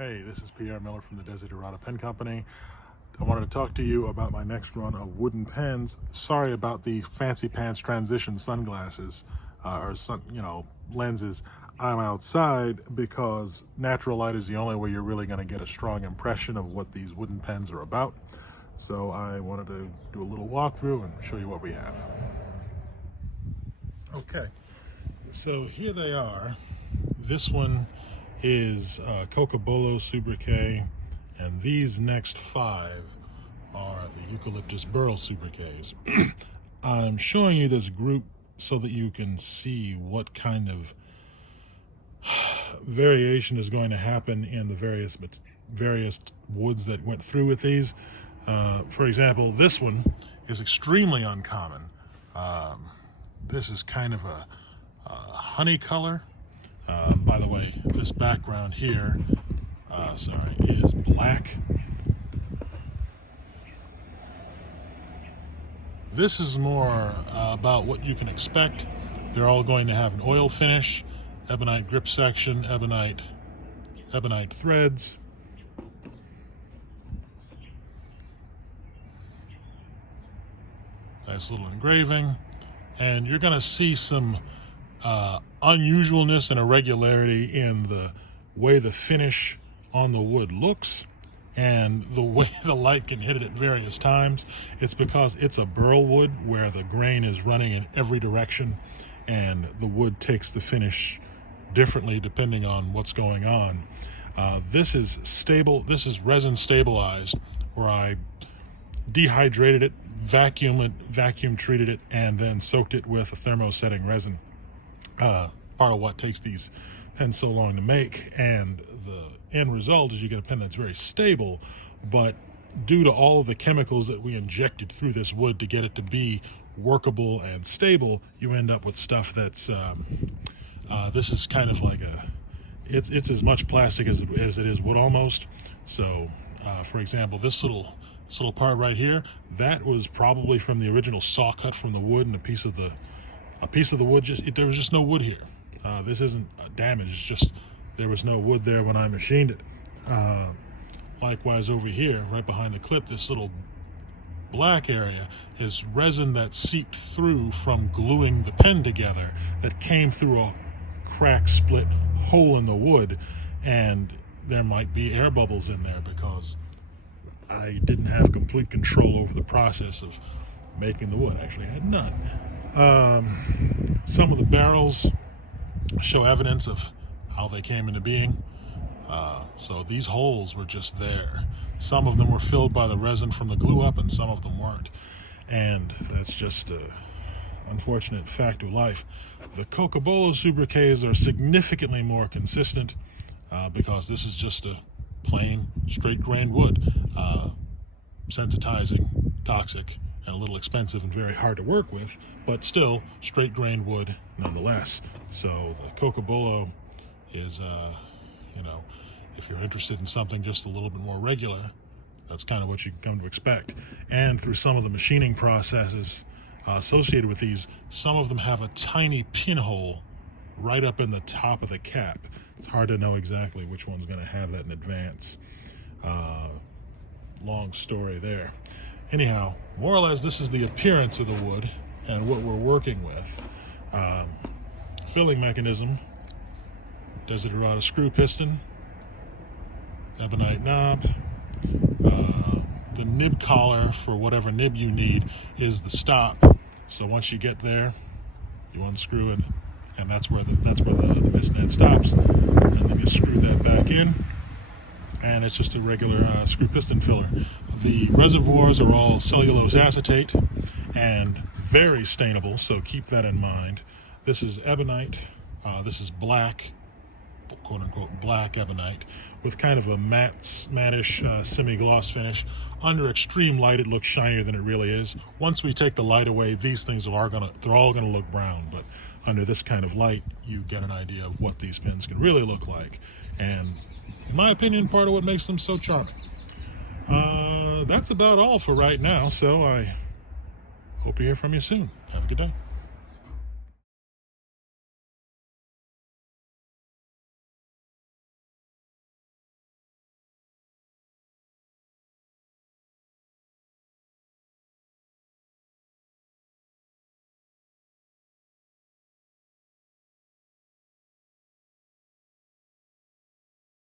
Hey, this is Pierre Miller from the Desiderata Pen Company. I wanted to talk to you about my next run of wooden pens. Sorry about the fancy pants transition sunglasses lenses. I'm outside because natural light is the only way you're really going to get a strong impression of what these wooden pens are about. So I wanted to do a little walkthrough and show you what we have. Okay, so here they are. This one is Cocobolo, Soubriquets, and these next 5 are the Eucalyptus Burl Soubriquets. I'm showing you this group so that you can see what kind of variation is going to happen in the various woods that went through with these. For example, this one is extremely uncommon. This is kind of a honey color. By the way, this background here, is black. This is more about what you can expect. They're all going to have an oil finish, ebonite grip section, ebonite threads. Nice little engraving. And you're going to see some unusualness and irregularity in the way the finish on the wood looks and the way the light can hit it at various times. It's because it's a burl wood where the grain is running in every direction and the wood takes the finish differently depending on what's going on. This is stable. This is resin stabilized, where I dehydrated it, vacuum treated it, and then soaked it with a thermosetting resin. Part of what takes these pens so long to make, and the end result is you get a pen that's very stable, but due to all of the chemicals that we injected through this wood to get it to be workable and stable, you end up with stuff that's this is kind of like it's as much plastic as it is wood almost. So for example, this little part right here, that was probably from the original saw cut from the wood, and a piece of the wood, there was just no wood here. This isn't damaged, it's just there was no wood there when I machined it. Likewise over here, right behind the clip, this little black area is resin that seeped through from gluing the pen together, that came through a crack, split hole in the wood, and there might be air bubbles in there because I didn't have complete control over the process of making the wood. Actually, I had none. Some of the barrels show evidence of how they came into being. So these holes were just there. Some of them were filled by the resin from the glue up, and some of them weren't. And that's just an unfortunate fact of life. The Cocobolo Soubriquets are significantly more consistent because this is just a plain straight grain wood. Sensitizing, toxic, and a little expensive and very hard to work with, but still straight grain wood nonetheless. So the Cocobolo is, if you're interested in something just a little bit more regular, that's kind of what you can come to expect. And through some of the machining processes associated with these, some of them have a tiny pinhole right up in the top of the cap. It's hard to know exactly which one's going to have that in advance. Long story there. Anyhow, more or less, this is the appearance of the wood and what we're working with. Filling mechanism, Desiderata screw piston, ebonite knob. The nib collar for whatever nib you need is the stop. So once you get there, you unscrew it, and that's where the piston head stops, and then you screw that back in, and it's just a regular screw piston filler. The reservoirs are all cellulose acetate and very stainable, so keep that in mind. This is ebonite. This is black, quote-unquote black ebonite, with kind of a mattish semi-gloss finish. Under extreme light, it looks shinier than it really is. Once we take the light away, these things they're all gonna look brown, but under this kind of light, you get an idea of what these pens can really look like. And in my opinion, part of what makes them so charming. That's about all for right now, so I hope to hear from you soon. Have a good day.